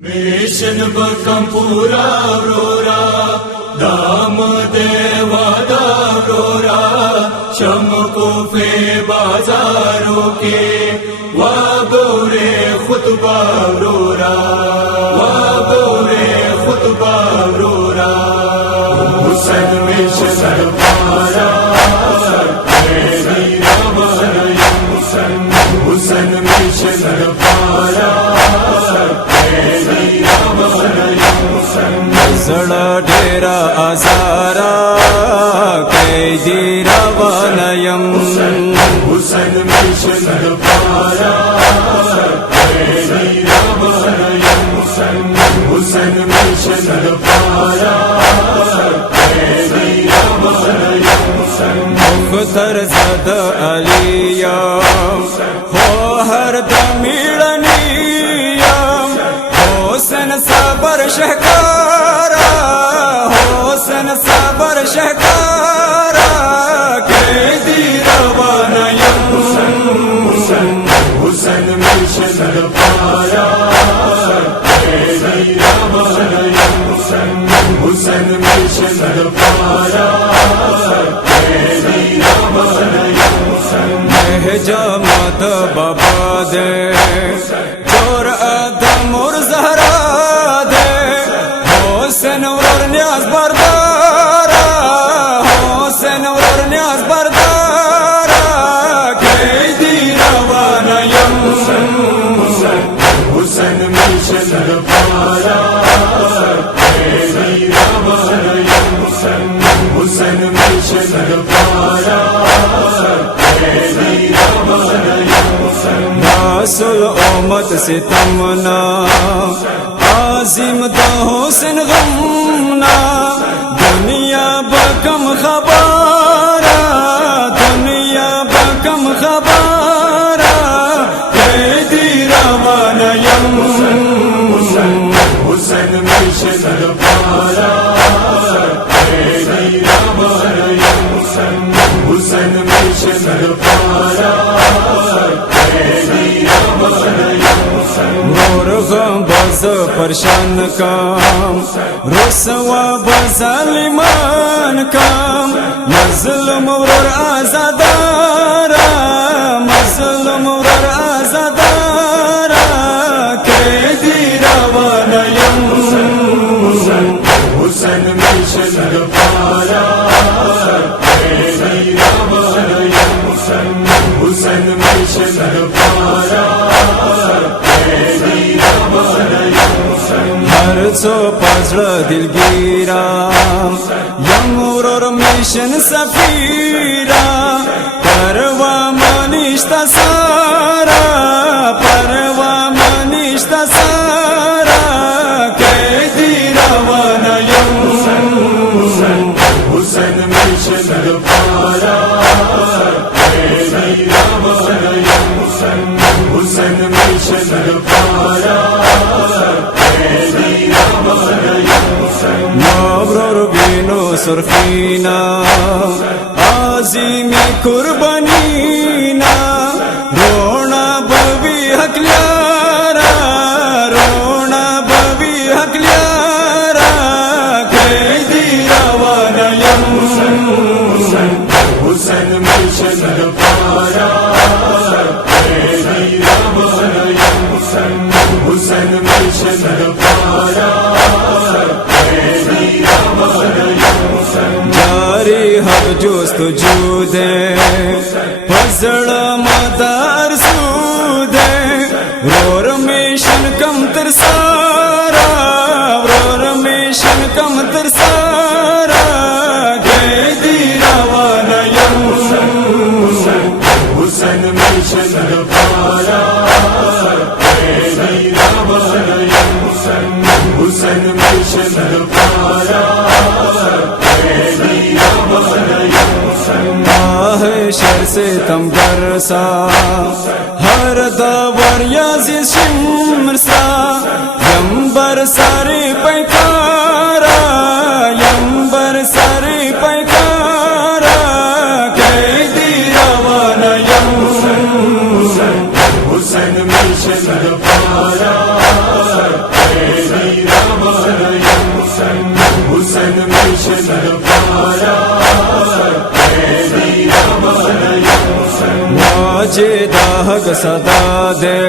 میشن بکم پورا رورا دام دیوادا رورا چمکو فے بازاروں کے وابورے خطبہ رورا وابورے خطبہ رورا حسین میشن سرپارا حسین میشن سرپارا زڑا ڈیرا آزارا قیدی روانیم حسین میشن سرپارا حسین میشن سرپارا مختر زد علیم ہو ہر دمیڑنیم حسین صبر شہکارا حسین صبر شہکارا قیدی روانیم حسین میشن سرپارا حسین میشن سرپارا جامد بابا دے چور آدم اور زہرا دے حسین اور نیاز بردارا حسین اور نیاز بردارا قیدی روانیم حسین میشن سرپارا حسین میشن سرپارا ناس الامت ستمنا عظیم دا حسین غمنا دنیا بکم خبارا دنیا بکم خبارا قیدی روانیم حسین میشن سرپارا حسین میشن سرپارا اور غم باز پرشان کام رسوا بظالمان کام مظلوم اور آزادارا مظلوم اور آزادارا قیدی روانیم حسین میشن سرپارا حسین میشن سرپارا ہر سو پازڑ دلگیرا یمور اور میشن سفیرا پروا منیشتا سارا پروا منیشتا سارا قیدی روانیم حسین میشن سرپارا حسین میشن سرپارا مابرور بینو سرخینا عظیمی قربانینا رونا بوی حق لیارا رونا بوی حق لیارا قیدی روانیم حسین میشن سرپارا حسین میشن سرپارا جاری حق جوست جودے پزڑ مدار سودے رور میشن کم ترسارا رور میشن کم ترسارا قیدی روانیم حسین میشن سرپارا حسین میشن سرپارا شر سے تم برسا ہر دور یازی شمرسا یمبر سارے پیکارا یمبر سارے پیکارا قیدی روانیم حسین میشن سرپارا صدا دے